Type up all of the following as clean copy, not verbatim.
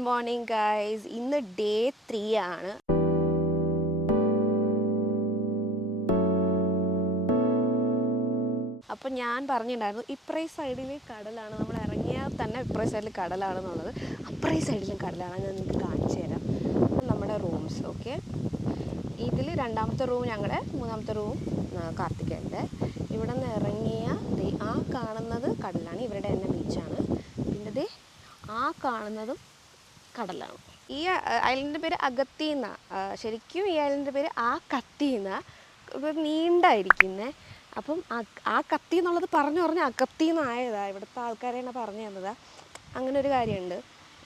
Good morning guys. ഇന്ന് day 3 ആണ്. അപ്പോൾ ഞാൻ പറഞ്ഞിട്ടുണ്ടായിരുന്നു ഇപ്പറേ സൈഡിൽ കടലാണ്, നമ്മൾ ഇറങ്ങിയാൽ തന്നെ ഇപ്പറേ സൈഡിൽ കടലാണെന്നുള്ളത്. അപ്പറേ സൈഡിലും കടലാണ്. ഞാൻ നിങ്ങൾക്ക് കാണിച്ചു തരാം. നമ്മുടെ റൂംസ് ഓക്കെ. ഇതിൽ രണ്ടാമത്തെ റൂം ഞങ്ങളുടെ, മൂന്നാമത്തെ റൂം കാർത്തികേൻ്റെ. ഇവിടെ നിന്ന് ഇറങ്ങിയ ആ കാണുന്നത് കടലാണ്, ഇവരുടെ തന്നെ ബീച്ചാണ്. പിന്നെ ആ കാണുന്നതും കടലാണ്. ഈ ഐലൻഡിൻ്റെ പേര് അഗത്തിന്ന. ശരിക്കും ഈ ഐലൻഡിൻ്റെ പേര് ആ കത്തിന്ന. നീണ്ടായിരിക്കുന്നേ. അപ്പം ആ കത്തി എന്നുള്ളത് പറഞ്ഞു അകത്തിന്നായതാണ്. ഇവിടുത്തെ ആൾക്കാരെന്നെ പറഞ്ഞു തന്നതാണ്. അങ്ങനെ ഒരു കാര്യമുണ്ട്.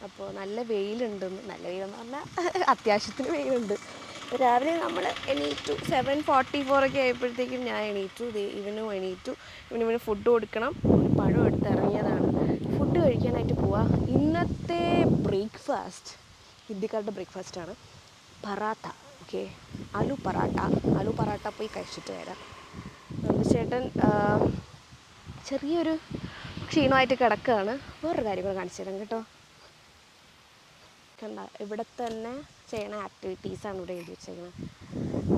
അപ്പോൾ നല്ല വെയിലുണ്ടെന്ന്. നല്ല വെയിലെന്ന് പറഞ്ഞാൽ അത്യാവശ്യത്തിന് വെയിലുണ്ട്. രാവിലെ നമ്മൾ എണീറ്റു. 7:44 ഒക്കെ ആയപ്പോഴത്തേക്കും ഞാൻ എണീറ്റു. ഇവനും എണീറ്റു. ഇവന് ഫുഡ് കൊടുക്കണം. ഒരു പഴം എടുത്ത് ഇറങ്ങിയതാണ്. ഫുഡ് കഴിക്കാനായിട്ട് പോവാം. ഇന്നത്തെ ബ്രേക്ക്ഫാസ്റ്റ് ഹിന്ദിക്കാരുടെ ബ്രേക്ക്ഫാസ്റ്റാണ് പറാത്ത. ഓക്കെ, ആലു പറാട്ട പോയി കഴിച്ചിട്ട് വരാം. ചേട്ടൻ ചെറിയൊരു ക്ഷീണമായിട്ട് കിടക്കുകയാണ്. വേറൊരു കാര്യം കൂടെ കാണിച്ചു തരാം കേട്ടോ. കണ്ട, ഇവിടെ തന്നെ ചെയ്യണ ആക്ടിവിറ്റീസാണ് ഇവിടെ എഴുതി വെച്ചേക്കുന്നത്.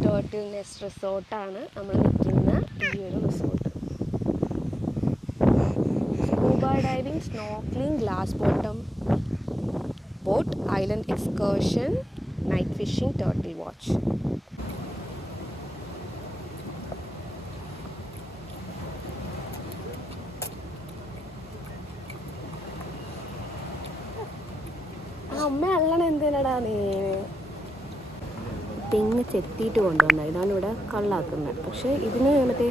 ടേർട്ടിൽ നെസ്റ്റ് റിസോർട്ടാണ് നമ്മൾ നിൽക്കുന്ന ഈ ഒരു resort. Scuba diving, snorkelling, glass bottom boat, island excursion, night phishing, turtle watch. അമ്മ അല്ലണ എന്തിനടാ നീ? തെങ്ങ് ചെത്തിയിട്ട് കൊണ്ടുവന്ന ഇതാണ് ഇവിടെ കള്ളാക്കുന്നത്. പക്ഷേ ഇതിന് മറ്റേ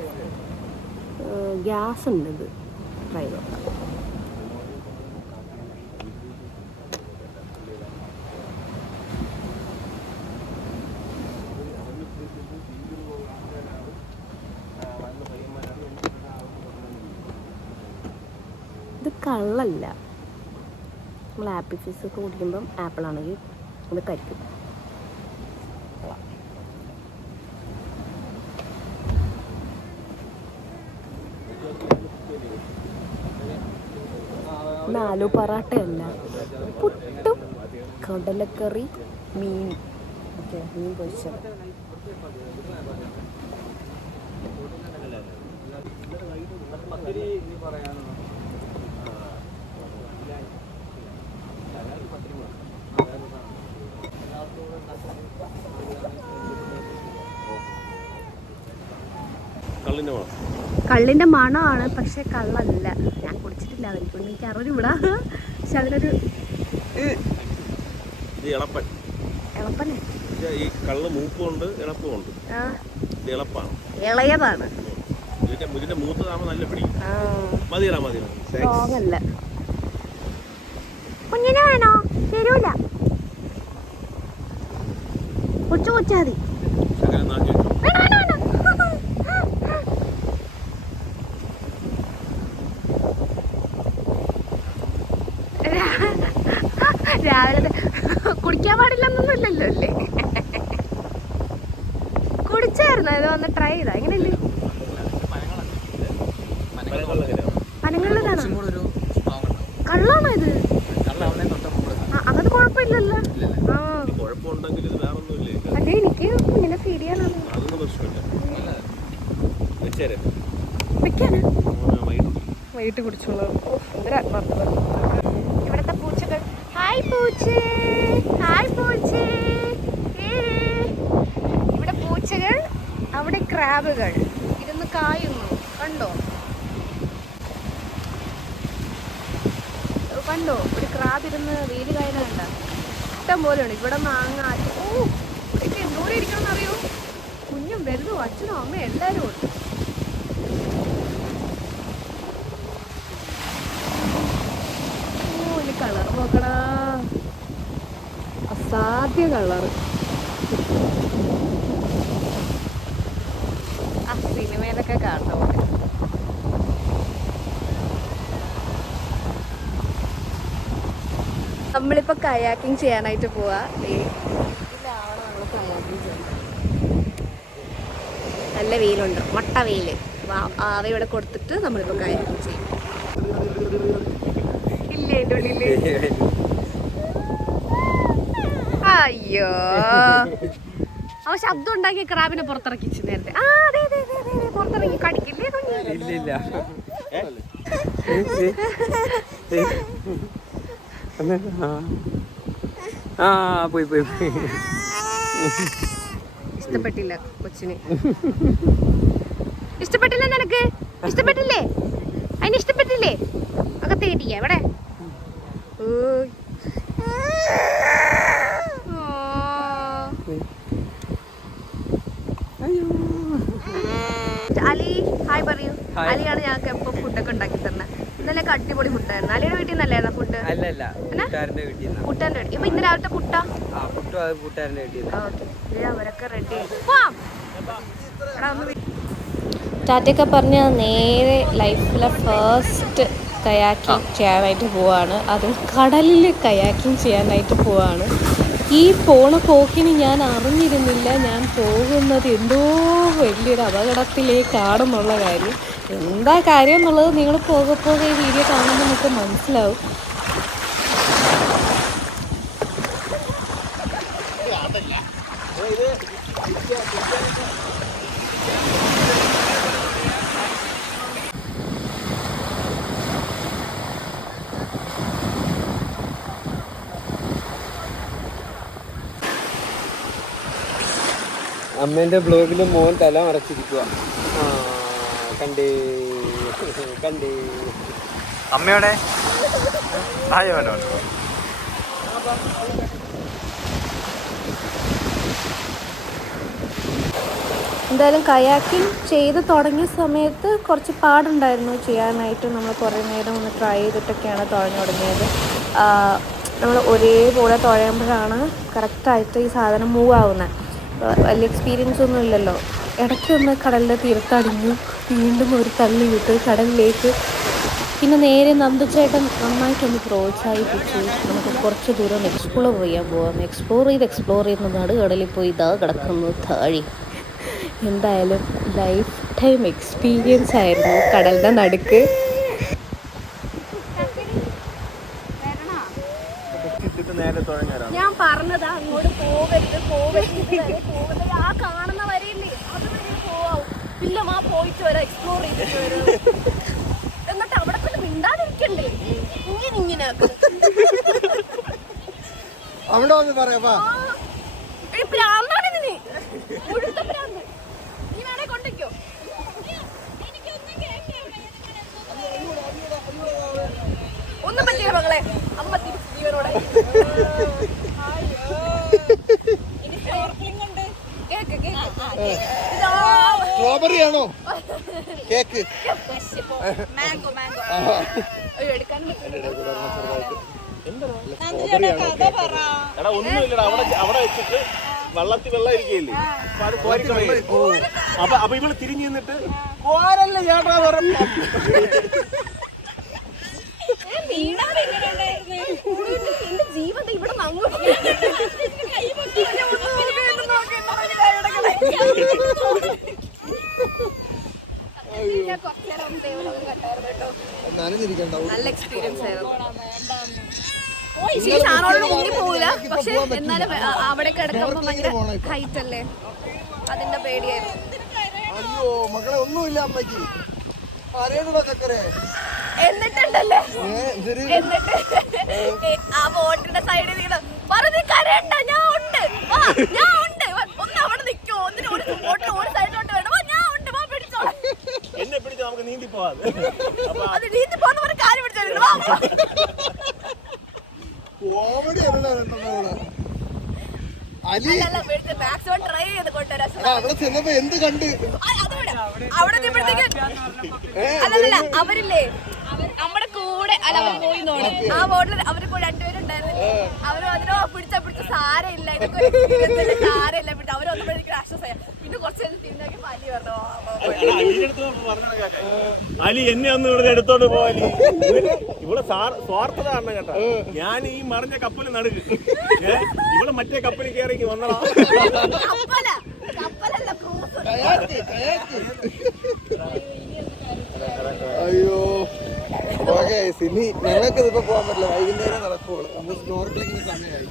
ഗ്യാസ് ഉണ്ട്. ഇത് ട്രൈ നോക്കാം. ഇത് കള്ളല്ല. നമ്മൾ ആപ്പിൾ ഫിസ് ഒക്കെ കുടിക്കുമ്പം ആപ്പിളാണെങ്കിൽ അത് കരിക്കും. ആലു പറാട്ടയല്ല, പുട്ടും കടലക്കറി, മീൻ. ഓക്കെ, മീൻ പൊരിച്ചത്. കള്ളിൻ്റെ മണമാണ്, പക്ഷെ കള്ളല്ല. ഞാൻ കുടിച്ചിട്ടില്ല, അതിനെക്കൊണ്ട് എനിക്ക് അറിഞ്ഞൂടാ. പക്ഷെ അതിനൊരു എളപ്പനെ ഈ കള്ള് മൂപ്പുണ്ട്, എളപ്പുണ്ട്. ഇളയതാണ്. സ്ട്രോങ്ങല്ല. കുഞ്ഞിനെ വേണോ? തരൂല. കൊച്ചു കൊച്ചാതി. രാവിലെ കുടിക്കാൻ പാടില്ലെന്നൊന്നുമില്ലല്ലോ അല്ലേ? കുടിച്ചായിരുന്നു. ഇത് വന്ന് ട്രൈ ചെയ്താ എങ്ങനെയല്ലേ? പനങ്ങളിലാണ്. കള്ളാണോ ഇത്? അങ്ങനെ കുഴപ്പമില്ലല്ലോ. അതെ, എനിക്ക് കുഞ്ഞിനെ ഫീഡ് ചെയ്യാനാണ്. വെക്കാന് വൈകിട്ട് കുടിച്ചോളൂ. എന്തൊരു ആത്മാർത്ഥത. ഇവിടുത്തെ പൂച്ചകൾ. ഹായ് പൂച്ചേ, ഹായ് പൂച്ചേ. ഇവിടെ പൂച്ചകൾ, അവിടെ ക്രാബുകൾ ഇരുന്ന് കായുന്നു. കണ്ടോ കണ്ടോ? ഒരു ക്രാബ് ഇരുന്ന് വെയിൽ കായന കണ്ട. ഇഷ്ടം പോലെയാണ്. ഇവിടെ മാങ്ങ. ഇവിടേക്ക് എന്തോരം ഇരിക്കണം അറിയോ? കുഞ്ഞും വലുതും അച്ഛനും അമ്മയും എല്ലാവരും ഉണ്ട്. കളർ നോക്കടാ, അസാധ്യ കളറ്. ആ സിനിമയിലൊക്കെ കാണുന്ന പോലെ. നമ്മളിപ്പോ കയാക്കിങ് ചെയ്യാനായിട്ട് പോവാ. ഇതിലാണ് നമ്മൾ കയാക്കിങ് ചെയ്യുന്നത്. നല്ല വെയിലുണ്ട്, മട്ട വെയില്. അവയുടെ കൊടുത്തിട്ട് നമ്മളിപ്പോ കയാക്കിങ് ചെയ്യും. ഇല്ലേ എൻ്റെ ഉള്ളില് അയ്യോ അവൻ ശബ്ദം ഉണ്ടാക്കി ക്രാബിനെ പുറത്തിറക്കിച്ചു നേരത്തെ. ആ അതെ അതെ അതെ അതെ പുറത്തിറങ്ങി കടിക്കില്ലേ കുഞ്ഞ്? ഇല്ല ആ പോയി പോയി പോയി. ഇഷ്ടപ്പെട്ടില്ല കൊച്ചിന്. ഇഷ്ടപ്പെട്ടില്ല നിനക്ക്? ഇഷ്ടപ്പെട്ടില്ലേ? അതിന് ഇഷ്ടപ്പെട്ടില്ലേ? അകത്ത് കിട്ടിയ ഇവിടെ അലി ഹായ് പറയൂ. അലിയാണ് ഞങ്ങൾക്ക് എപ്പോ ഫുഡൊക്കെ ഉണ്ടാക്കി തരുന്നത്. ഇന്നലെ അടിപൊളി ഫുഡായിരുന്നു. അലിയുടെ വീട്ടിൽ നിന്നല്ലായിരുന്നു ഫുഡ്? കൂട്ടാൻ്റെ വീട്ടിൽ. ഇപ്പൊ ഇന്ന് രാവിലത്തെ പുട്ടാ? അവരൊക്കെ റെഡി ആയി. ടാറ്റയൊക്കെ പറഞ്ഞ നേരെ ലൈഫിലെ ഫസ്റ്റ് കയാക്കിങ് ചെയ്യാനായിട്ട് പോവാണ്. അതും കടലിൽ കയാക്കിങ് ചെയ്യാനായിട്ട് പോവാണ്. ഈ പോണ പോക്കിന് ഞാൻ അറിഞ്ഞിരുന്നില്ല ഞാൻ പോകുന്നത് എന്തോ വലിയൊരു അപകടത്തിലേക്കാണെന്നുള്ള കാര്യം. എന്താ കാര്യം എന്നുള്ളത് നിങ്ങൾ പോകെ പോകെ ഈ വീഡിയോ കാണുമ്പോൾ നിങ്ങൾക്ക് മനസ്സിലാവും. അമ്മേന്റെ ബ്ലോഗില് മോൻ തല മറച്ചിരിക്കുക. കണ്ടേ കണ്ടേ അമ്മയോടെ എന്തായാലും കയാക്കിങ് ചെയ്ത് തുടങ്ങിയ സമയത്ത് കുറച്ച് പാടുണ്ടായിരുന്നു ചെയ്യാനായിട്ട്. നമ്മൾ കുറേ നേരം ഒന്ന് ട്രൈ ചെയ്തിട്ടൊക്കെയാണ് തുഴഞ്ഞു തുടങ്ങിയത്. നമ്മൾ ഒരേപോലെ തുഴയുമ്പോഴാണ് കറക്റ്റായിട്ട് ഈ സാധനം മൂവ് ആവുന്നത്. വലിയ എക്സ്പീരിയൻസ് ഒന്നും ഇല്ലല്ലോ. ഇടയ്ക്കൊന്ന് കടലിൻ്റെ തീരത്തടിഞ്ഞു, വീണ്ടും ഒരു തള്ളി വിട്ട് കടലിലേക്ക്. പിന്നെ നേരെ നന്ദുചേട്ടൻ നന്നായിട്ടൊന്ന് പ്രോത്സാഹിപ്പിച്ചു. നമുക്ക് കുറച്ച് ദൂരം എക്സ്പ്ലോർ ചെയ്യാൻ പോകാം. എക്സ്പ്ലോർ ചെയ്ത് നടുകടലിൽ പോയി ഇതാ കിടക്കുന്നു താഴി. എന്തായാലും ലൈഫ് ടൈം എക്സ്പീരിയൻസ് ആയിരുന്നു കടലിൻ്റെ നടുക്ക്. ഞാൻ പറഞ്ഞതാ അങ്ങോട്ട് പോവരുത് ആ കാണുന്ന വരയില്ലേ അതുവരെ പോവാം. പിന്നെ ആ പോയിട്ട് വരാം, എക്സ്പ്ലോർ ചെയ്തിട്ട് വരും. എന്നിട്ട് അവിടെ പിന്നെ മിണ്ടാതിരിക്കണ്ടേ? ഇങ്ങനെ പ്രാന്താണ് ഇതിന്, മുഴുത്ത പ്രാന്ത്. നീ വേണേ കൊണ്ടോ. ഒന്നും പറ്റില്ല മകളെ, അമ്മ തിരിച്ച് ജീവനോടെ. സ്ട്രോബെറി ആണോ കേക്ക്? എടാ ഒന്നുമില്ലടാ, അവിടെ വെച്ചിട്ട് വെള്ളത്തിൽ വെള്ളം ഇരിക്കുകയില്ലേ, അപ്പൊ അത് കോരിക്കളയേ. അപ്പൊ ഇവള് തിരിഞ്ഞു നിന്നിട്ട് കോരല്ല ചേട്ടാ പറഞ്ഞു. ജീവിതം ഇവിടെ നല്ല എക്സ്പീരിയൻസ് ആയിരുന്നു. ാണോട് മുങ്ങി പോവില്ല, പക്ഷെ എന്നാലും അവിടെ കിടക്കുമ്പോ ഭയങ്കര ഹൈറ്റ് അല്ലേ, അതിന്റെ പേടിയായിരുന്നു. അയ്യോ മക്കളെ ഒന്നുമില്ല അമ്മയ്ക്ക്. എന്നിട്ടുണ്ടല്ലേ എന്നിട്ട് ആ ബോട്ടിന്റെ സൈഡിൽ നീ പറഞ്ഞു കരയണ്ട, ഞാൻ ഉണ്ട് ഒന്ന് അവിടെ നിൽക്കോ, ഒന്നിന് ഒരു ബോട്ടിൽ ഒരു സൈഡിലോട്ട് വേണം, ഞാൻ ഉണ്ട്, വാ പിടിച്ചോളാം. എന്നെ പിടിച്ച് നമുക്ക് നീന്തി പോവാതെ. അത് നീന്തി പോന്ന് പറഞ്ഞ കാര്യം പിടിച്ചോ. കോമഡി മാക്സിമം ട്രൈ ചെയ്ത് കൊണ്ടുവരാം. അവിടെ ചെന്നപ്പോ എന്ത് കണ്ട് അവിടെ അല്ലല്ല അവരില്ലേ നമ്മുടെ കൂടെ അല്ല അവർ പോയി നോട് ആ ബോട്ടിൽ അവര് കൂടെ രണ്ടുപേരുണ്ടായിരുന്നു. അവരും അതിനോ പിടിച്ച സാരമില്ല, ഇതൊക്കെ സാരമില്ല പിടിച്ച അവരൊന്നും എനിക്ക് ആശ്വാസമായി. പിന്നെ കുറച്ച് തിന്നാക്കി പാലി പറഞ്ഞു. അലി എന്നെ ഒന്ന് ഇവിടെ എടുത്തോണ്ട് പോവാലി, ഇവിടെ സ്വാർത്ഥത കാരണം കേട്ടോ. ഞാൻ ഈ മറിഞ്ഞ കപ്പൽ നടുക്ക്, ഇവിടെ മറ്റേ കപ്പലിൽ കയറി വന്നതാ. അയ്യോ ഇനി ഞങ്ങൾക്ക് ഇതിപ്പോ പോകാൻ പറ്റില്ല, വൈകുന്നേരം നടക്കുള്ളൂ. സ്നോർക്കലിങ്ങിന് സമയമായി.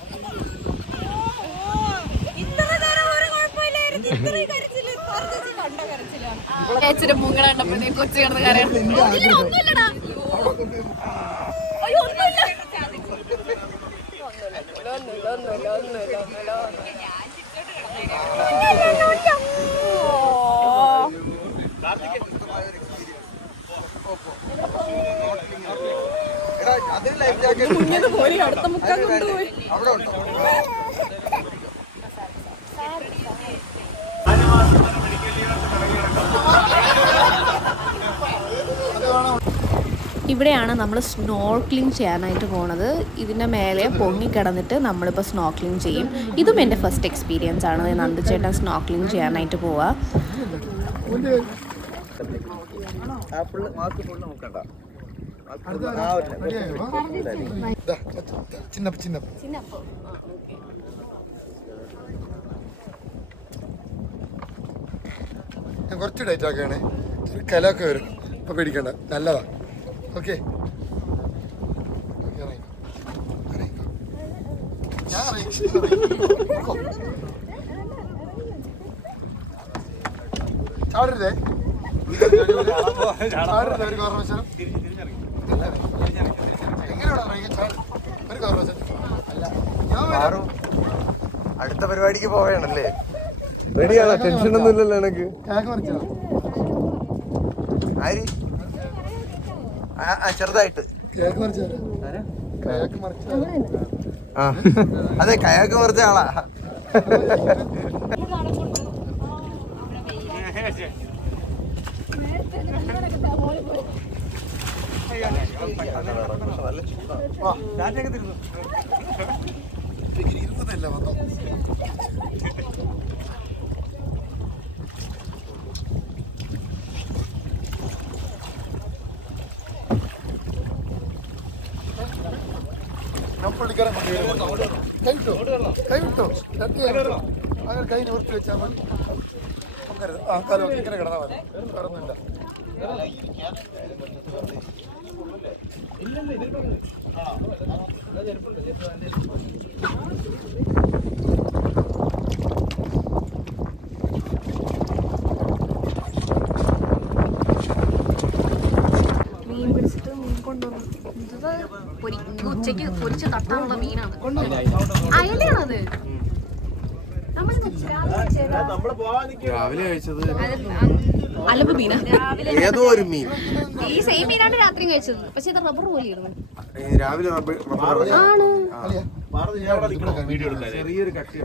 ചേച്ചിയുടെ മുങ്ങ കണ്ടപ്പോഴത്തേക്ക് കൊച്ചു കിടന്ന് കരയാൻ. ഒന്നുമില്ലടാ. അയ്യോ, ഒന്നുമില്ല. അടുത്ത മുക്കാൻ കൊണ്ടുപോയി. ഇവിടെയാണ് നമ്മൾ സ്നോർക്ലിംഗ് ചെയ്യാനായിട്ട് പോണത്. ഇതിൻ്റെ മേലെ പൊങ്ങിക്കിടന്നിട്ട് നമ്മളിപ്പോൾ സ്നോർക്ലിംഗ് ചെയ്യും. ഇതും എൻ്റെ ഫസ്റ്റ് എക്സ്പീരിയൻസ് ആണ്. നന്ദുചേട്ടൻ സ്നോർക്ലിംഗ് ചെയ്യാനായിട്ട് പോവുക. ഞാൻ കുറച്ച് ഡേറ്റ് ആക്കുകയാണേ. കലൊക്കെ വരും, അപ്പൊ പേടിക്കണ്ട, നല്ലതാ. ഓക്കെ, ചാടരുതേ, ചാടരുത് ഒരു കാരണവശാലും. എങ്ങനെയാണ് ഒരു കാരണവശാലും അല്ല. ഞാൻ അടുത്ത പരിപാടിക്ക് പോവേണല്ലേ? റെഡിയാണോ? ടെൻഷൻ ഒന്നും ഇല്ലല്ലോ എനക്ക്. ആര്? ചെറുതായിട്ട് അതെ, കയാക്ക് മറിച്ച ആളാ. ഇരുന്നതല്ല വന്നോ. കൈവിട്ടോ, അങ്ങനെ കൈ നിവർത്തി വെച്ചാൽ മതി. ആ കാലം ഇങ്ങനെ കിടന്നാൽ മതി, വേറൊന്നുമില്ല. മീൻ പിടിച്ചിട്ട് മീൻ കൊണ്ടുവന്നു. ഉച്ചയ്ക്ക് പൊരിച്ച് തട്ടാനുള്ള മീനാണ്. അയലയാണത്. രാവിലെ കഴിച്ചത് അലമ്പ് മീനാ. ഏതോ ഒരു മീൻ. ഈ സെയിം മീനാണ് രാത്രിയും കഴിച്ചത്. പക്ഷെ ഇത് റബ്ബർ പോലെ ഇടുന്നു. രാവിലെ ആണ്. ചെറിയൊരു കട്ടി.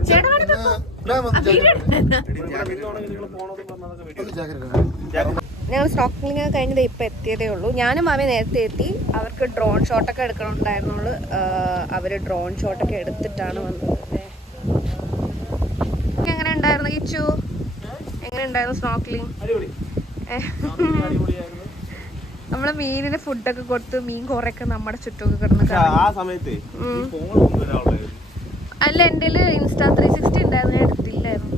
ഞങ്ങൾ സ്നോർക്കലിംഗ് കഴിഞ്ഞത് ഇപ്പം എത്തിയതേ ഉള്ളൂ. ഞാനും മാമി നേരത്തെ എത്തി. അവർക്ക് ഡ്രോൺ ഷോട്ടൊക്കെ എടുക്കണമുണ്ടായിരുന്നുള്ളൂ. അവർ ഡ്രോൺ ഷോട്ടൊക്കെ എടുത്തിട്ടാണ് വന്നത്. എങ്ങനെ ഉണ്ടായിരുന്നു കിച്ചു? എങ്ങനെ ഉണ്ടായിരുന്നു സ്നോർക്കലിംഗ്? നമ്മള് മീനിന് ഫുഡൊക്കെ കൊടുത്ത് മീൻ കുറെയൊക്കെ നമ്മുടെ ചുറ്റൊക്കെ കിടന്ന്. അല്ല, എൻ്റെ ഇൻസ്റ്റാ 360 ഉണ്ടായിരുന്നു, ഞാൻ എടുത്തില്ലായിരുന്നു.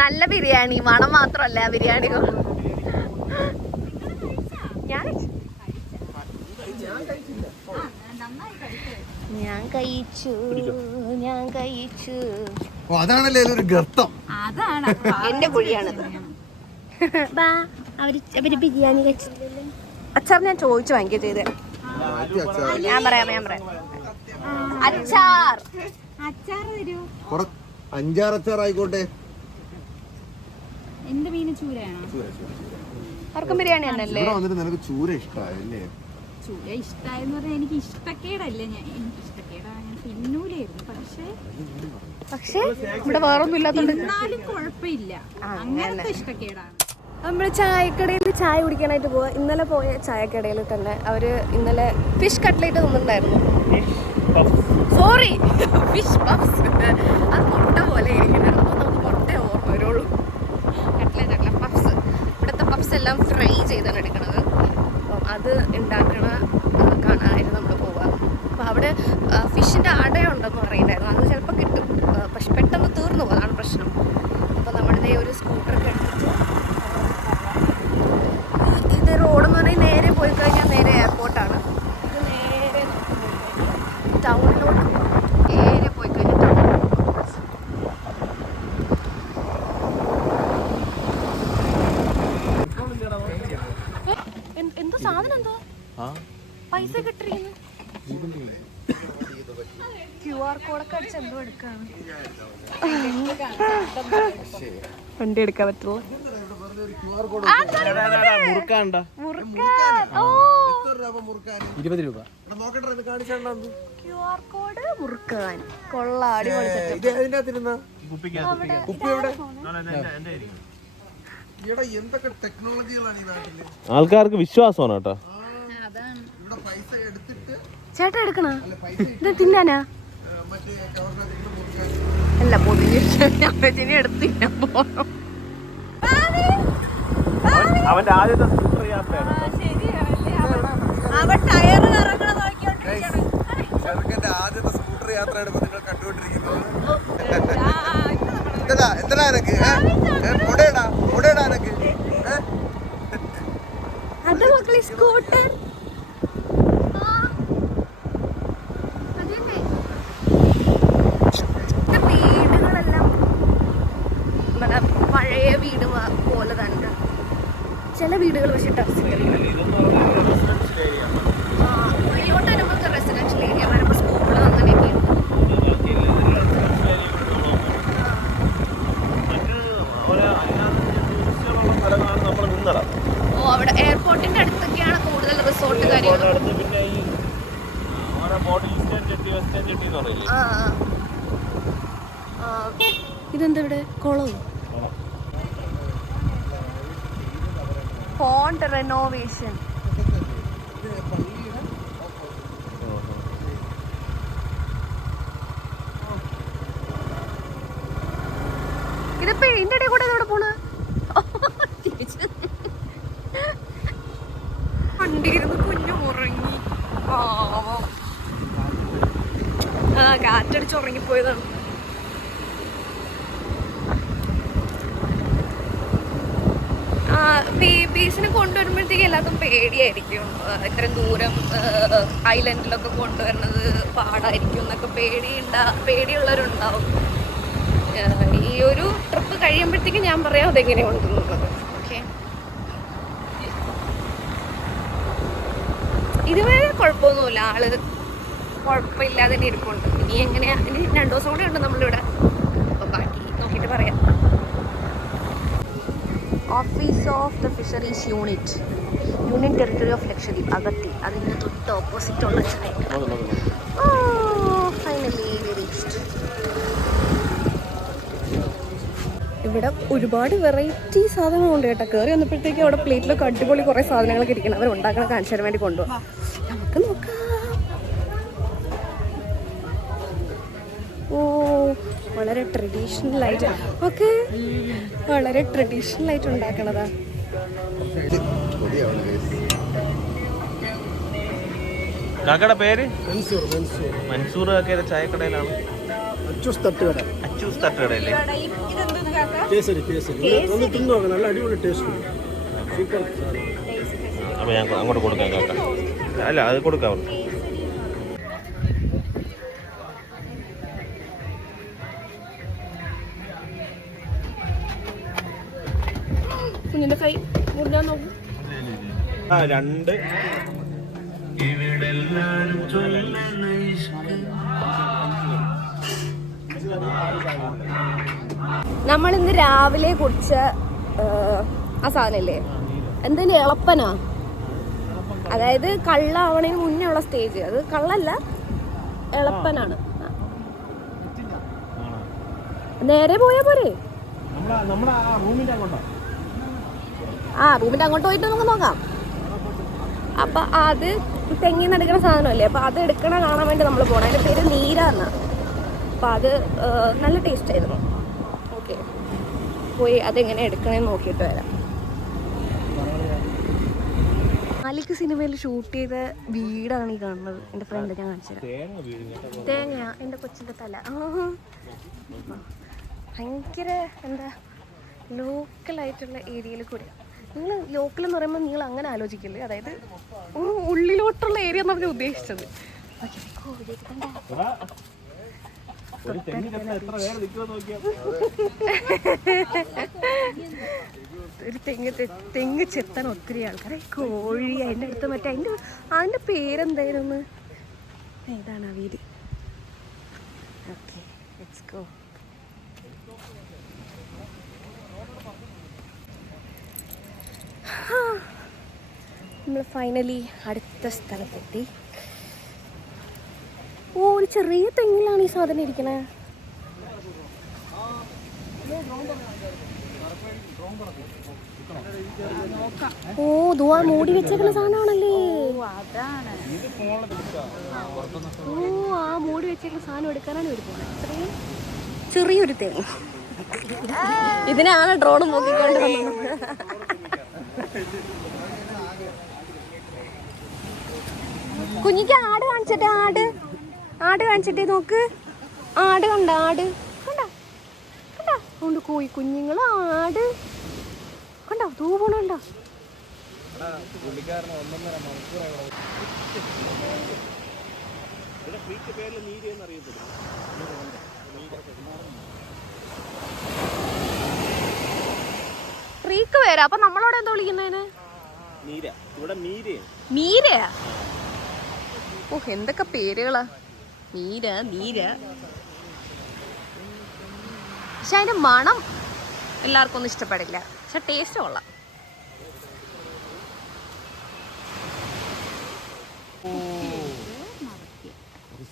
നല്ല ബിരിയാണി, മണം മാത്രമല്ല ബിരിയാണി. ഞാൻ കഴിച്ചു. അതാണല്ലേ ഒരു ഗർത്തം. എന്റെ കുഴിയാണത്. അവര് ബിരിയാണി കഴിച്ചു. അച്ചാർ ഞാൻ ചോദിച്ചു വാങ്ങിക്കുക ചെയ്തേ. ഞാൻ പറയാം. അച്ചാർ 5-6 അച്ചാർ ആയിക്കോട്ടെ. എന്റെ മീന് ചൂരയാണോ? അവർക്കും ബിരിയാണി ഉണ്ടല്ലേ? ഇവിടെ വന്നിട്ട് നിനക്ക് ചൂര ഇഷ്ടമായല്ലേ? ചൂര ഇഷ്ടമായെന്ന് പറഞ്ഞാൽ എനിക്ക് ഇഷ്ടക്കേടല്ലേ. എനിക്ക് ഇഷ്ടക്കേടാ, ഞാൻ തിന്നൂലായിരുന്നു. പക്ഷേ ഇവിടെ വേറൊന്നും ഇല്ലാത്തോണ്ട് എന്നാലും കുഴപ്പമില്ല, അങ്ങനത്തെ ഇഷ്ടക്കേടാണ്. നമ്മൾ ചായക്കടയിൽ ചായ കുടിക്കാനായിട്ട് പോവാ. ഇന്നലെ പോയ ചായക്കടയിൽ തന്നെ അവര് ഇന്നലെ ഫിഷ് കട്ട്ലേറ്റ് തന്നിട്ടുണ്ടായിരുന്നു. Sorry, fish puffs. അത് മുട്ട പോലെ ഇരിക്കുന്നത്. അപ്പോൾ നമുക്ക് മുട്ട ഓർമ്മ വരുള്ളൂ. കട്ട്ലേറ്റ് അല്ല, പഫ്സ്. ഇവിടുത്തെ പഫ്സ് എല്ലാം ഫ്രൈ ചെയ്താണ് എടുക്കുന്നത്. അപ്പം അത് ഉണ്ടാക്കണ കാണാനായിട്ട് നമ്മൾ പോവുക. അപ്പോൾ അവിടെ ഫിഷിൻ്റെ അടയുണ്ടെന്ന് പറയുന്നുണ്ടായിരുന്നു. അത് ചിലപ്പോൾ കിട്ടും, പക്ഷെ പെട്ടെന്ന് തീർന്നു പോകും, അതാണ് പ്രശ്നം. അപ്പോൾ നമ്മളിതേ ഒരു സ്കൂട്ടറൊക്കെ എടുത്തിട്ട് ഇത് റോഡെന്ന് പറഞ്ഞാൽ നേരെ പോയി കഴിഞ്ഞാൽ നേരെ എയർപോർട്ടാണ്. ഇത് നേരെ ടൗണിലോട്ട് നേരെ പൈസ കിട്ടിയിരിക്കുന്നു. QR കോഡൊക്കെ അടിച്ച് എന്തോ എടുക്കാണ്. വണ്ടി എടുക്കാൻ പറ്റുള്ളൂ. ₹20. QR കോഡ് മുറുക്കാൻ കൊള്ളാടി. എന്തൊക്കെ ടെക്നോളജികളാണ് ഈ നാട്ടില്. ആൾക്കാർക്ക് വിശ്വാസമാണ് കേട്ടോ. ഇവിടെ പൈസ എടുത്തിട്ട് ചേട്ടാ എടുക്കണ ഇത് തിന്നാനാ? മറ്റേ കവറിനകത്ത് മുറുക്കാൻ. അല്ല പൊതിഞ്ഞ് എടുത്തില്ല പോണം. അവന്റെ ആദ്യത്തെ സ്കൂട്ടർ യാത്രയാണ്. ചെറുക്കന്റെ ആദ്യത്തെ സ്കൂട്ടർ യാത്രയാണ് ഇപ്പൊ നിങ്ങൾ കണ്ടുകൊണ്ടിരിക്കുന്നത്. എന്താ എനക്ക് മുടേടാ എനക്ക്. അത് മക്കളെ സ്കൂട്ടർ. വീടുകളെല്ലാം പഴയ വീട് പോലെ തന്നെ. ചില വീടുകൾ പക്ഷേ ഉള്ളിലോട്ട് വരുമ്പോൾ റെസിഡൻഷ്യൽ ഏരിയ വരുമ്പോൾ സ്കൂള് അങ്ങനെയൊക്കെ ഉണ്ട്. ഓ അവിടെ എയർപോർട്ടിന്റെ അടുത്തൊക്കെയാണ് കൂടുതൽ റിസോർട്ട് കാര്യങ്ങൾ. ഇതെന്താ ഇവിടെ കുളവും? Pond renovation. ഇതിപ്പോ ഇതിന്റെ ഇടയിൽ കൂടെ എവിടെ പോണ? വണ്ടിയിരുന്ന് കുഞ്ഞു ഉറങ്ങി. കാറ്റടിച്ച് ഉറങ്ങിപ്പോയതാണ്. ബേബീസിനെ കൊണ്ടുവരുമ്പോഴത്തേക്ക് എല്ലാത്തും പേടിയായിരിക്കും. ഇത്രയും ദൂരം ഐലൻഡിലൊക്കെ കൊണ്ടുവരുന്നത് പാടായിരിക്കും എന്നൊക്കെ പേടിയുള്ളവരുണ്ടാവും. ഈ ഒരു ട്രിപ്പ് കഴിയുമ്പോഴത്തേക്കും ഞാൻ പറയാം അതെങ്ങനെയുണ്ടെന്നുള്ളത്. ഓക്കെ, ഇതുവരെ കുഴപ്പമൊന്നുമില്ല. ആള് കുഴപ്പമില്ലാതെ തന്നെ ഇരിപ്പുണ്ട്. ഇനി എങ്ങനെയാ, ഇനി 2 ദിവസം കൂടെ ഉണ്ട് നമ്മളിവിടെ. അപ്പോൾ ബാക്കി നോക്കിയിട്ട് പറയാം. Office of the fisheries union territory of Lakshadweep, Agatti. അതിൻ്റെ തൊട്ട് ഓപ്പോസിറ്റ് ഉള്ള ചായ. Finally reached. ഇവിടെ ഒരുപാട് വെറൈറ്റി സാധനങ്ങളുണ്ട് കേട്ടോ. കയറി വന്നപ്പോഴത്തേക്കും അവിടെ പ്ലേറ്റിലൊക്കെ അടിപൊളി കുറേ സാധനങ്ങളൊക്കെ ഇരിക്കണം. അവർ ഉണ്ടാക്കണ കാണിച്ചു തരാൻ വേണ്ടി കൊണ്ടുപോകാം. നമുക്ക് നോക്കാം. ഓ, വളരെ ട്രഡീഷണൽ ആയിട്ട്. ഓക്കെ, വളരെ ട്രഡീഷണൽ ആയിട്ട് ഉണ്ടാക്കണതാ. കാക്കയുടെ പേര് മൻസൂർ. കാക്കയുടെ ചായക്കടയിലാണ്. അച്ചൂസ് തട്ടുകട. അച്ചൂസ് തട്ടുകടയല്ലേ? കേസരി ഒന്ന് തിന്നു നോക്കാം, നല്ല അടിപൊളി ടേസ്റ്റ്. സൂപ്പർ. അപ്പോൾ ഞാൻ അങ്ങോട്ട് കൊടുക്കാം കാക്ക. അല്ല, അത് കൊടുക്കാം. കുഞ്ഞിന്റെ കൈ മുറിഞ്ഞാൽ നോക്കും. 2 നമ്മളിന്ന് രാവിലെ കുടിച്ച ആ സാധനല്ലേ, എന്തിന് എളപ്പനാ? അതായത് കള്ളാവണതിന് മുന്നേ ഉള്ള സ്റ്റേജ്. അത് കള്ളല്ല, എളപ്പനാണ്. നേരെ പോയാ പോരെ? റൂമിന്റെ അങ്ങോട്ട് പോയിട്ട് നമുക്ക് നോക്കാം. അപ്പൊ അത് തെങ്ങിന്ന് എടുക്കുന്ന സാധനമല്ലേ, അപ്പൊ അത് എടുക്കണ കാണാൻ വേണ്ടി നമ്മൾ പോകണം. അതിന്റെ പേര് നീരാന്നാ. അപ്പൊ അത് നല്ല ടേസ്റ്റ് ആയിരുന്നു. ഓക്കെ, പോയി അതെങ്ങനെ എടുക്കണേന്ന് നോക്കിയിട്ട് വരാം. മാലിക് സിനിമയിൽ ഷൂട്ട് ചെയ്ത വീടാണ് ഈ കാണുന്നത്. എൻ്റെ ഫ്രണ്ട് ഞാൻ കാണിച്ചു തരാം. തേങ്ങയാ എൻ്റെ കൊച്ചിൻ്റെ തല. ഭയങ്കര എന്താ ലോക്കലായിട്ടുള്ള ഏരിയയിൽ കൂടെ. നിങ്ങൾ ലോക്കൽ എന്ന് പറയുമ്പോൾ നിങ്ങൾ അങ്ങനെ ആലോചിക്കില്ലേ, അതായത് ഉള്ളിലോട്ടുള്ള ഏരിയ എന്ന് പറഞ്ഞാൽ ഉദ്ദേശിച്ചത്. ഒരു തെങ്ങിന് എത്ര പേര് നിൽക്കുമെന്ന് നോക്കിയാൽ ഒരു തെങ്ങ് ചെത്താൻ ഒത്തിരി ആൾക്കാരെ. കോഴി അതിൻ്റെ അടുത്ത് മറ്റേ അതിൻ്റെ പേരെന്തായിരുന്നു? ഇതാണ് ആ വീട്. Okay, let's go. നമ്മൾ ഫൈനലി അടുത്ത സ്ഥലത്തെത്തി. ഓ, ഒരു ചെറിയ തെങ്ങിലാണ് ഈ സാധനം ഇരിക്കണേ. ഓ, ദുവാ മൂടി വെച്ചേക്കുന്ന സാധനമാണല്ലേ. ഓ, ആ മൂടി വെച്ചേക്കുന്ന സാധനം എടുക്കാനാണ് വരുന്നത്. ചെറിയൊരു തെങ്ങ്. ഇതിനാണ് ഡ്രോൺ നോക്കിക്കൊണ്ട് വന്നത്. കുഞ്ഞിക്ക് ആട് കാണിച്ചിട്ടേ, ആട് കാണിച്ചിട്ടേ നോക്ക്. ആട് കണ്ട, ആട് കണ്ട കണ്ട കൊണ്ട് കോഴി കുഞ്ഞുങ്ങൾ. ആട് കണ്ടോ, തൂവണുണ്ടോ? ഫ്രീക്ക് പേരാ. അപ്പൊ നമ്മളോട് എന്താ വിളിക്കുന്നതിന്? മീരയാ? ഓ, എന്തൊക്കെ പേരുകളാ. മീര. പക്ഷെ അതിന്റെ മണം എല്ലാവർക്കും ഒന്നും ഇഷ്ടപ്പെടില്ല. പക്ഷെ ടേസ്റ്റ് കൊള്ളാം.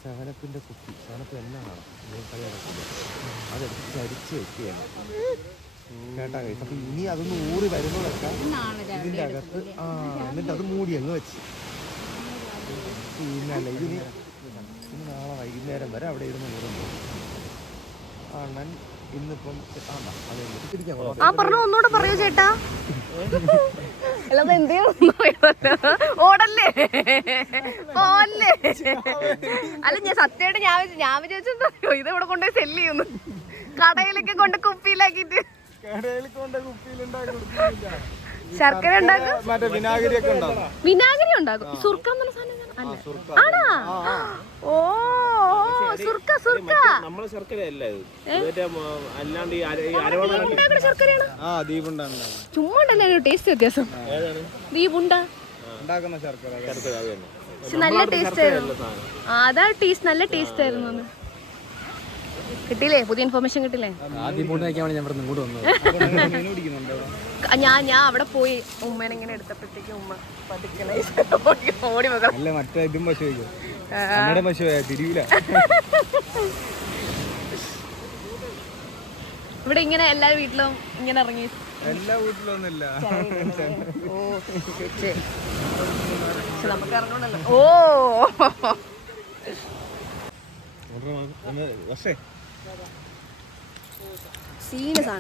ശകലത്തിന്റെ കുപ്പി, ശകലത്തിൽ എന്നാണ് അതെടുത്ത് ചരിച്ച് വെക്കുകയാണ് കേട്ടാ. അപ്പൊ ഇനി അതൊന്ന് ഊറി വരുന്നതൊക്കെ ഇതിന്റെ അകത്ത് എന്നിട്ട് അത് മൂടി അങ്ങ് വെച്ച് പിന്നല്ല ഇതിന് നാളെ വൈകുന്നേരം വരെ അവിടെ ഇരുന്ന് ഊറുന്നു. അണ്ണൻ ഇന്നിപ്പം ഒന്നുകൂടെ പറയൂ ചേട്ടാ. അല്ലാതെ ഓടല്ലേ പോല്ലേ. അല്ല, ഞാൻ സത്യമായിട്ട് ഞാൻ വിചാരിച്ചെന്തോ ഇത് ഇവിടെ കൊണ്ടുപോയി സെല്ല് ചെയ്യുന്നു. കടയിലൊക്കെ കൊണ്ട് കുപ്പിയിലാക്കിട്ട് ശർക്കര ഉണ്ടാക്കും, വിനാഗിരി ഉണ്ടാക്കും. സുർക്ക എന്നുള്ള സാധനം ആണോ? ഓ, സുർക്ക നമ്മളെ ശർക്കരയല്ല ഇത്. ചുമ്മാ ഉണ്ടല്ലേ ടേസ്റ്റ് വ്യത്യാസം. ദീപുണ്ട നല്ല ടേസ്റ്റ് ആയിരുന്നു. അതാ ടേസ്റ്റ്, നല്ല ടേസ്റ്റ് ആയിരുന്നു. കിട്ടിയില്ലേ? പുതിയ ഇൻഫർമേഷൻ കിട്ടില്ലേ? ഞാൻ അവിടെ പോയി ഉമ്മേനെ ഇങ്ങനെ എടുത്തപ്പോഴത്തേക്ക് ഉമ്മ ഓടി ഇവിടെ ഇങ്ങനെ എല്ലാ വീട്ടിലും ഇങ്ങനെ ഇറങ്ങി. എല്ലാ വീട്ടിലൊന്നുമില്ല. നമുക്ക് ഇറങ്ങണല്ലോ. ഓ,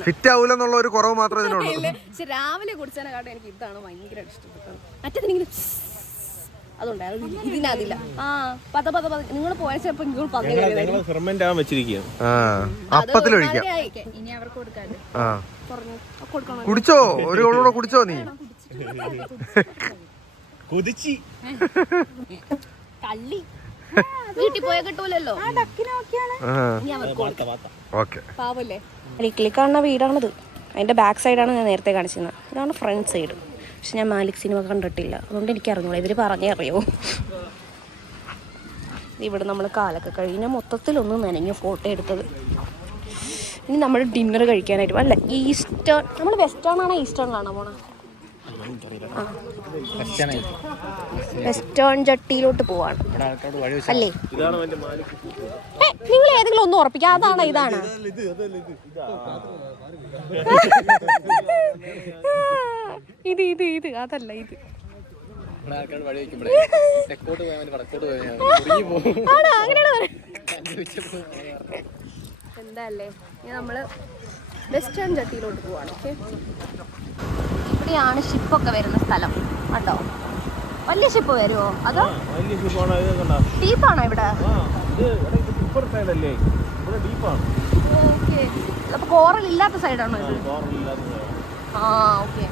ഫിറ്റ് ആവൂലെന്നുള്ള ഒരു കുറവ് മാത്രമേ ഇതിനുള്ളൂ. പക്ഷെ രാവിലെ കുടിച്ചതിനെക്കാട്ടും എനിക്ക് ഇതാണ് ഭയങ്കര ഇഷ്ടപ്പെട്ടത്. മറ്റേതിങ്ങനെ അതുണ്ടായിരുന്നു, ഇതിനതില്ല. നിങ്ങൾ പോയപ്പോ ഇനി അവർക്ക് കൊടുക്കാതെ കുടിച്ചോ? ഒരു കൊള്ളൂടെ കുടിച്ചോ നീ? കള്ളി വീട്ടിൽ പോയാൽ കിട്ടൂലല്ലോ. പാവല്ലേ. ലിക്കിലി കാണുന്ന വീടാണിത്. അതിന്റെ ബാക്ക് സൈഡാണ് ഞാൻ നേരത്തെ കാണിച്ചിരുന്നത്. ഇതാണ് ഫ്രണ്ട് സൈഡ്. പക്ഷെ ഞാൻ മാലിക് സിനിമ കണ്ടിട്ടില്ല, അതുകൊണ്ട് എനിക്ക് അറിഞ്ഞൂടാ. ഇവര് പറഞ്ഞറിയോ? ഇവിടെ നമ്മൾ കാലൊക്കെ കഴിഞ്ഞ മൊത്തത്തിലൊന്ന് നനഞ്ഞു ഫോട്ടോ എടുത്തത്. ഇനി നമ്മൾ ഡിന്നർ കഴിക്കാനായിട്ട് അല്ല, ഈസ്റ്റേൺ. നമ്മൾ വെസ്റ്റേൺ ആണോ ഈസ്റ്റേണിലാണോ പോണേ? വെസ്റ്റേൺ ജട്ടിയിലോട്ട് പോവാണ് അല്ലേ? നിങ്ങൾ ഏതെങ്കിലും ഒന്ന് ഉറപ്പിക്കാം. അതാണോ ഇതാണ്? ഇത് അതല്ല, ഇത് എന്താ അല്ലേ? നമ്മള് വെസ്റ്റേൺ ജട്ടിയിലോട്ട് പോവാണ്. ഓക്കെ, ഇവിടെയാണ് ഷിപ്പൊക്കെ വരുന്ന സ്ഥലം കേട്ടോ. വലിയ ഷിപ്പ് വരുമോ അതോ ഡീപ്പാണോ ഇവിടെ? ഓക്കെ, അപ്പൊ കോറൽ ഇല്ലാത്ത സൈഡാണോ ഇത്? ആ, ഓക്കെ.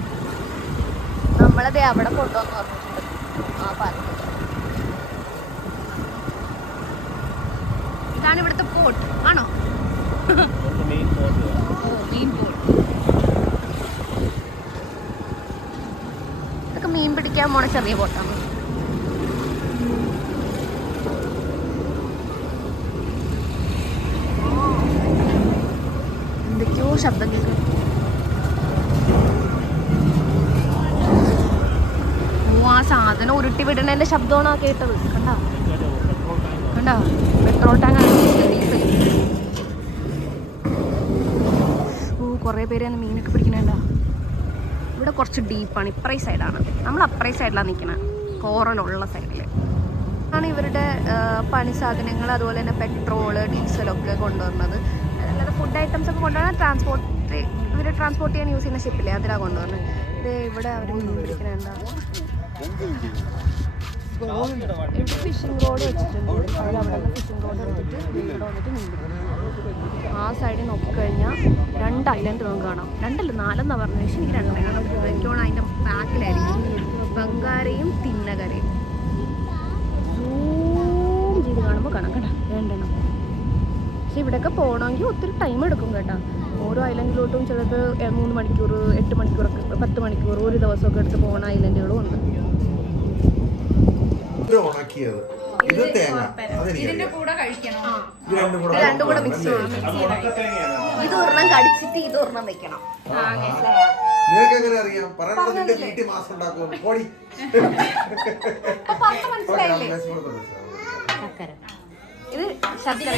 നമ്മളതേ അവിടെ കൊണ്ടുവന്ന് പറഞ്ഞിട്ടുണ്ട്. ആ, പറഞ്ഞു. ഇതാണ് ഇവിടുത്തെ പോർട്ട് ആണോ? Main port. മീൻ പോൾ. ഇതൊക്കെ മീൻ പിടിക്കാൻ പോണ ചെറിയ ബോട്ടാണ്. എന്തൊക്കെയോ ശബ്ദം കേൾക്കും. ആ സാധനം ഉരുട്ടി വിടണതിന്റെ ശബ്ദമാണ് ആ കേട്ടത്. കണ്ടോ കണ്ടോ, പെട്രോൾ ടാങ്കാണ്, ഡീസൽ. കുറേ പേര് മീനൊക്കെ പിടിക്കണേണ്ട. ഇവിടെ കുറച്ച് ഡീപ്പാണ്, ഇപ്പറേ സൈഡാണ്. നമ്മൾ അപ്പറേ സൈഡിലാണ് നിൽക്കുന്നത്, കോറലുള്ള സൈഡിൽ ആണ് ഇവരുടെ പണി സാധനങ്ങൾ, അതുപോലെ തന്നെ പെട്രോള് ഡീസലൊക്കെ കൊണ്ടുവരുന്നത്. അല്ലാതെ ഫുഡ് ഐറ്റംസ് ഒക്കെ കൊണ്ടുവരുന്നത് ഇവർ ട്രാൻസ്പോർട്ട് ചെയ്യാൻ യൂസ് ചെയ്യുന്ന ഷിപ്പില്ലേ, അതിലാണ് കൊണ്ടുവരുന്നത്. ഇത് ഇവിടെ അവർ മീൻ പിടിക്കണേണ്ട. ഫിഷിംഗ് റോഡ് വെച്ചിട്ടുണ്ട്. അവരവിടെ ഫിഷിംഗ് റോഡ് എടുത്തിട്ട് ഇവിടെ വന്നിട്ട് മീൻ പിടിക്കും. ആ സൈഡിൽ നോക്കിക്കഴിഞ്ഞാൽ 2 ഐലൻഡ് നമുക്ക് കാണാം. 2 അല്ല 4 എന്നാണ് പറഞ്ഞത്. പക്ഷേ എനിക്ക് 2 കാണാം. എനിക്കോണം അതിൻ്റെ ബാക്കിലായിരിക്കും ബംഗാരയും തിന്നകരയും. സൂം ചെയ്ത് കാണുമ്പോൾ കാണാം കേട്ടോ 2 എണ്ണം. പക്ഷെ ഇവിടെയൊക്കെ പോകണമെങ്കിൽ ഒത്തിരി ടൈം എടുക്കും കേട്ടോ. ഓരോ ഐലൻഡിലോട്ടും ചിലത് 3 മണിക്കൂർ 8 മണിക്കൂറൊക്കെ 10 മണിക്കൂർ ഒരു ദിവസമൊക്കെ എടുത്ത് പോകുന്ന ഐലൻഡുകളും ഉണ്ട്. ഉണക്കിയത് ഇത് തേങ്ങ, ഇതിന്റെ കൂടെ കഴിക്കണം. രണ്ടും കൂടെ മിക്സ് ചെയ്യണം. ഇത് ഒരെണ്ണം കടിച്ചിട്ട് ഇത് ഒരെണ്ണം വെക്കണം. നിനക്ക് എങ്ങനെ അറിയാം? പറയണത് നിന്റെ വീട്ടിൽ മാസം ഉണ്ടാക്കും. പൊടി ഇത് ശർക്കര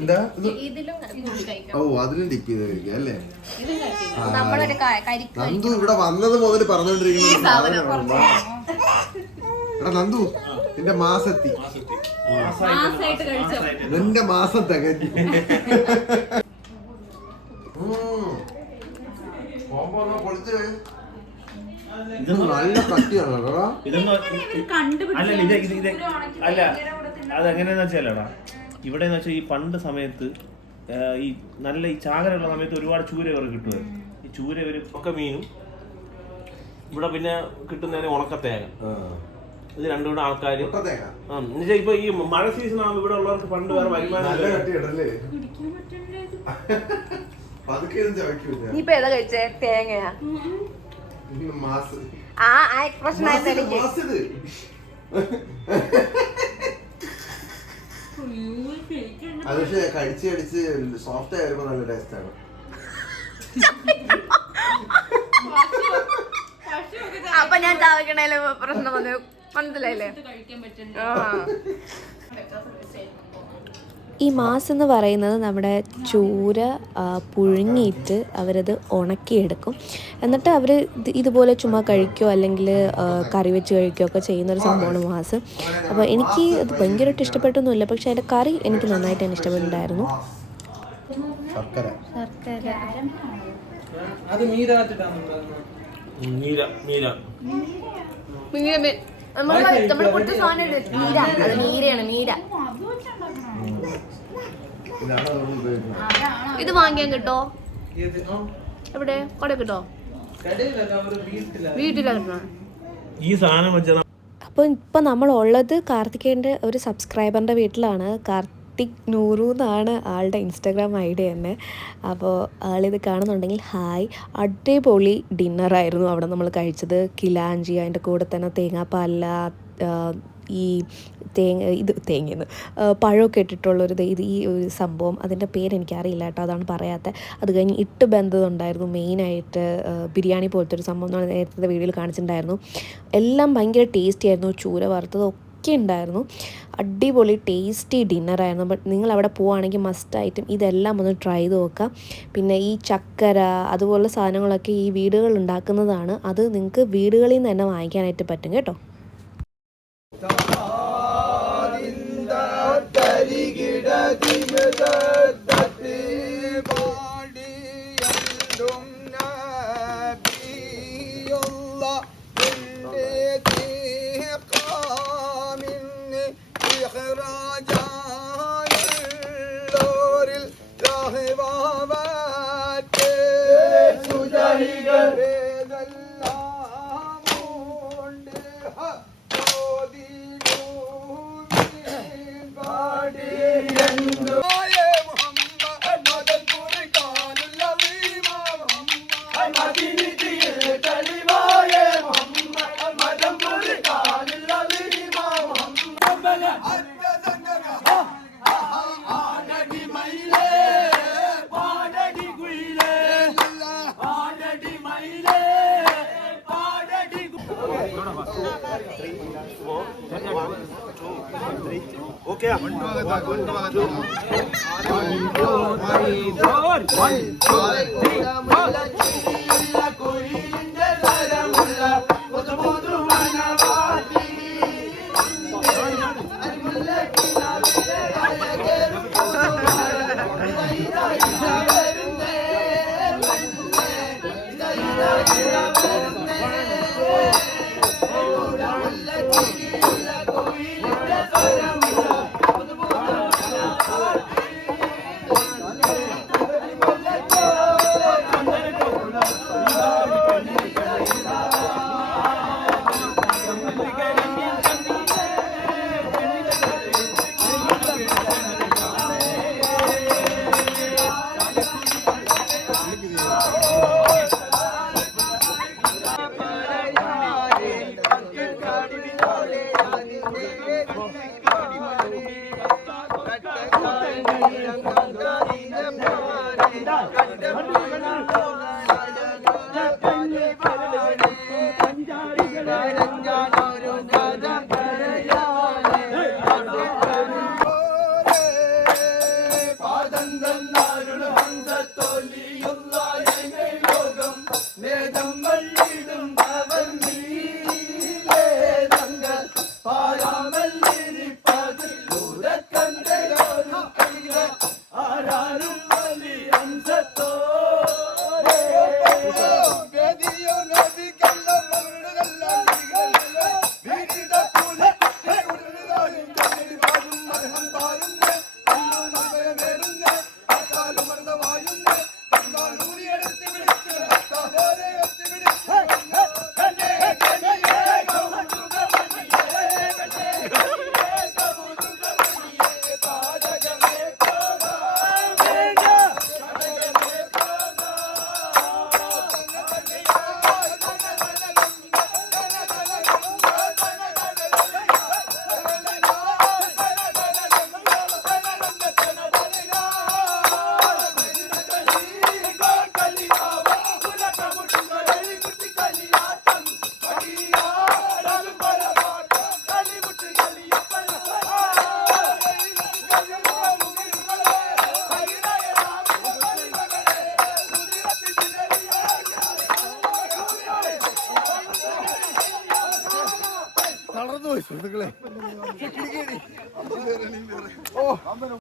എന്താ? ഇതിലും ഓ, അതിലും ഡിപ്പ് ചെയ്ത് കഴിക്കാം അല്ലേ? നമ്മളൊരു നന്ദു ഇവിടെ വന്നത് മുതൽ പറഞ്ഞോണ്ടിരിക്കുന്ന എടാ നന്ദു, നിന്റെ മാസെത്തി, നിന്റെ മാസം തികഞ്ഞു. ഇത് നല്ല കട്ടിയാണ് കേട്ടോ. അല്ല അതെങ്ങനെയാന്ന് വെച്ചാലടാ, ഇവിടെ വെച്ചാൽ ഈ പണ്ട് സമയത്ത് ഈ നല്ല ഈ ചാകരയുള്ള സമയത്ത് ഒരുപാട് ചൂര ഇവർ കിട്ടുമായിരുന്നു. ഈ ചൂര ഇവർ ഒക്കെ മീനും ഇവിടെ പിന്നെ കിട്ടുന്നതിന് ഉണക്കത്തേങ്ങ. ഇത് രണ്ടും കൂടെ ആൾക്കാർ എന്നുവെച്ചാൽ ഇപ്പൊ ഈ മഴ സീസൺ ആകുമ്പോൾ ഇവിടെ ഉള്ളവർക്ക് പണ്ട് വേറെ വരുമാനം. ഇപ്പൊ ഏതാ കഴിച്ചേ? തേങ്ങയാ? ആ എക്സ്പ്രഷൻ ആയിരുന്നു എനിക്ക്. അത് പക്ഷെ കടിച്ച് കടിച്ച് സോഫ്റ്റ് ആയി വരുമ്പോ നല്ല ടേസ്റ്റ് ആണ്. അപ്പൊ ഞാൻ ചാവക്കണേല് പ്രശ്നം വന്നു, മനസ്സിലായില്ലേ? ഈ മാസ് എന്ന് പറയുന്നത് നമ്മുടെ ചൂര പുഴുങ്ങിയിട്ട് അവരത് ഉണക്കിയെടുക്കും. എന്നിട്ട് അവർ ഇതുപോലെ ചുമ്മാ കഴിക്കുകയോ അല്ലെങ്കിൽ കറി വെച്ച് കഴിക്കുകയോ ഒക്കെ ചെയ്യുന്നൊരു സംഭവമാണ് മാസ്. അപ്പോൾ എനിക്ക് അത് ഭയങ്കരമായിട്ട് ഇഷ്ടപ്പെട്ടൊന്നുമില്ല, പക്ഷേ അതിൻ്റെ കറി എനിക്ക് നന്നായിട്ട് തന്നെ ഇഷ്ടപ്പെട്ടിട്ടുണ്ടായിരുന്നു. നമ്മൾ കൊടുത്ത സാധനം മീര, അത് മീരയാണ്, മീര. ഇത് വാങ്ങിയാൻ കിട്ടോ? എവിടെ അവിടെ കിട്ടോ? വീട്ടിലാണ് കിട്ടണം. ഈ സാധനം വെച്ചാൽ അപ്പോൾ ഇപ്പം നമ്മളുള്ളത് കാർത്തികേൻ്റെ ഒരു സബ്സ്ക്രൈബറിൻ്റെ വീട്ടിലാണ്. കാർത്തിക് നൂറു എന്നാണ് ആളുടെ ഇൻസ്റ്റാഗ്രാം ഐ ഡി തന്നെ. അപ്പോൾ ആളിത് കാണുന്നുണ്ടെങ്കിൽ ഹായ്. അടിപൊളി ഡിന്നറായിരുന്നു അവിടെ നമ്മൾ കഴിച്ചത്. കിലാഞ്ചി, അതിൻ്റെ കൂടെ തന്നെ തേങ്ങാപ്പാല, ഈ തേങ്ങയെന്ന് പഴമൊക്കെ ഇട്ടിട്ടുള്ളൊരു ഈ ഒരു സംഭവം, അതിൻ്റെ പേരെനിക്കറിയില്ല കേട്ടോ, അതാണ് പറയാത്തത്. അത് കഴിഞ്ഞ് ഇട്ട് ബന്ധമുണ്ടായിരുന്നു, മെയിനായിട്ട് ബിരിയാണി പോലത്തെ ഒരു സംഭവം നമ്മൾ നേരത്തെ വീഡിയോയിൽ കാണിച്ചിട്ടുണ്ടായിരുന്നു. എല്ലാം ഭയങ്കര ടേസ്റ്റി ആയിരുന്നു. ചൂര വറുത്തതൊക്കെ ഉണ്ടായിരുന്നു. അടിപൊളി ടേസ്റ്റി ഡിന്നറായിരുന്നു. ബട്ട് നിങ്ങൾ അവിടെ പോവുകയാണെങ്കിൽ മസ്റ്റായിട്ടും ഇതെല്ലാം ഒന്ന് ട്രൈ ചെയ്ത് നോക്കാം. പിന്നെ ഈ ചക്കര അതുപോലുള്ള സാധനങ്ങളൊക്കെ ഈ വീടുകളിൽ ഉണ്ടാക്കുന്നതാണ്. അത് നിങ്ങൾക്ക് വീടുകളിൽ നിന്ന് തന്നെ വാങ്ങിക്കാനായിട്ട് പറ്റും കേട്ടോ. തളർന്നു പോയി സുഹൃത്തുക്കളെ.